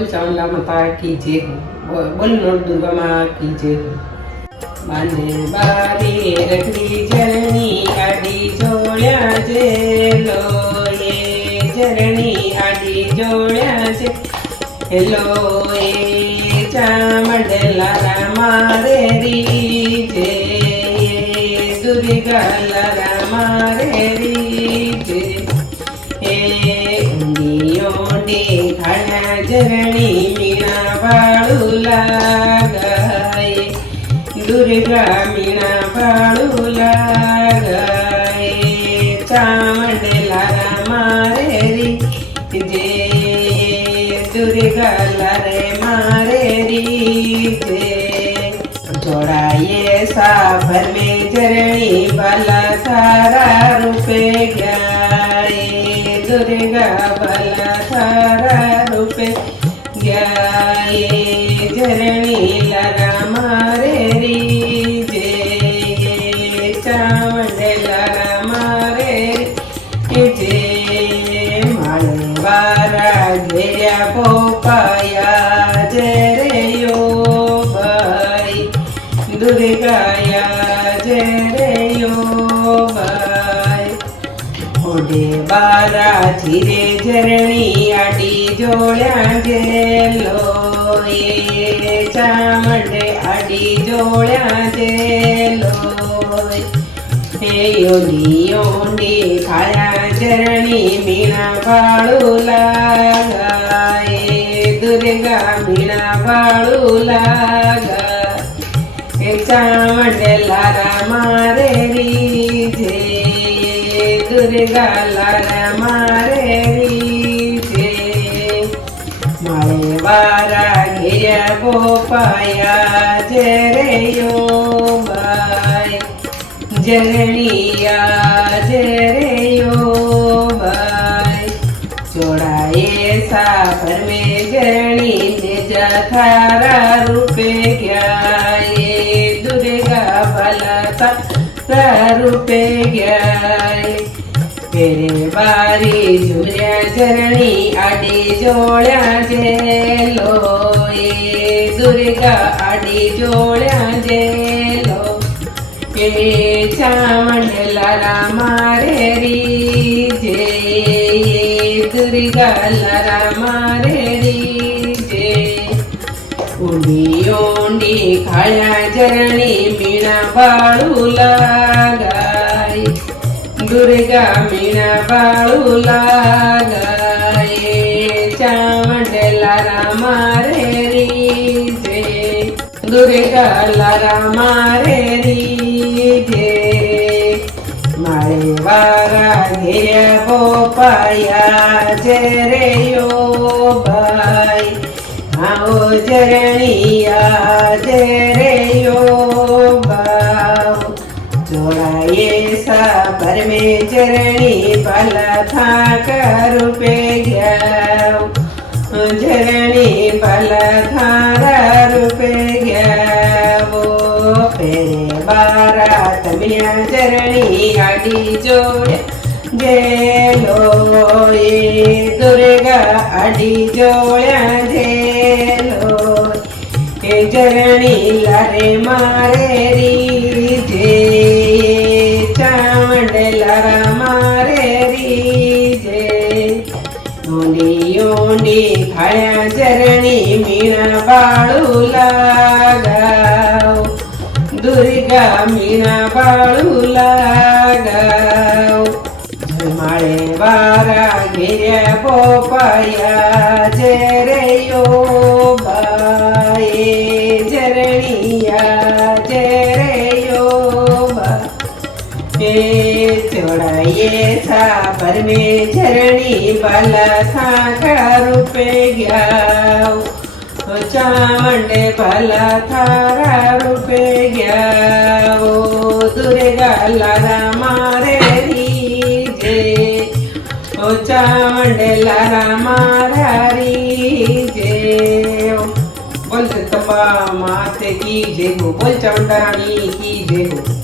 बोल चावंडा माता की जय हो, बोल नोट दुर्गा माँ की जय हो। बांधे बारी रखड़ी झरणी आडी जोड़्या जे लो ये झरणी आडी जोड़्या जे हेलो ये चामंडला मारे री जे दुर्गा लरा मारे री जे खाया झरणी मीणा बाळू लागाय दुर्गा मीणा बाळू लागाय चामंडला मारे री जे दुर्गा लारे मारे री जे जोड़ाए साभर में झरणी बाला सारा रूपे गाए दुर्गा बाला सारा रूपे गाए झरणी लगा मारे री जे चावंड लगा मारे जे माळवारा घेऱ्या पोपाया जरे यो बाई दुर्गाया जरे यो बाई ओडे बारा धीरे झरणी आडी जोड्या गेलो ये चामंडे आडी जोड्या गेलो हे योनी योंडी खाया झरणी मीणा बाळू लागाय दुर्गा मीणा बाळू लागा हे चामंडला मारे री जे दुर्गा लारा मारे री जे माळे वारा घेऱ्या गोपाया जरे यो बाय झरणिया जरे यो बाय जोड़ाए साफर में झरणी निज थारा रूपे गयाए दुर्गा भला तारा रूपे गयाए तेरे बारी झुर्या झरणी आडी जोड्या जेलो ये दुर्गा आडी जोड्या जेलो ये चामंडला मारे री जे ये दुर्गा लरा मारे री जे उंडी ओंडी खाया झरणी मीणा बाळू लागाय दुर्गा मीणा बाळू लागाय चामंडला मारे री जे दुर्गा लारा मारे री जे माळे वारा घेऱ्या गोपाया जरे यो बाय आओ झरणिया जरे यो बाव जोड़ाए साबर में झरणी बाला था रूपे गयाओ झरणी बाला थारा रूपे गयाओ पेरे बारा तमिया झरणी आडी जोड़े जेलो ये दुर्गा आडी जोड्या जेलो ये झरणी लारे मारे री जे चामंडला मारे री जे ओंडी ओंडी खाया झरणी मीणा बाळू लागाव दुर्गा मीणा बाळू लागाव माळे वारा घेऱ्या पोपाया जरे यो बाये झरणिया जरे यो बा चढ़ाइए साबर में झरणी बाला था रूपे गयाओ चामंडे बाला थारा रूपे गयाओ दुर्गा लारा मारे री जे ओ चामंडे लारा मारा री जे बोल जगदम्बा माते की जय हो, बोल चामुंडा रानी की जय हो।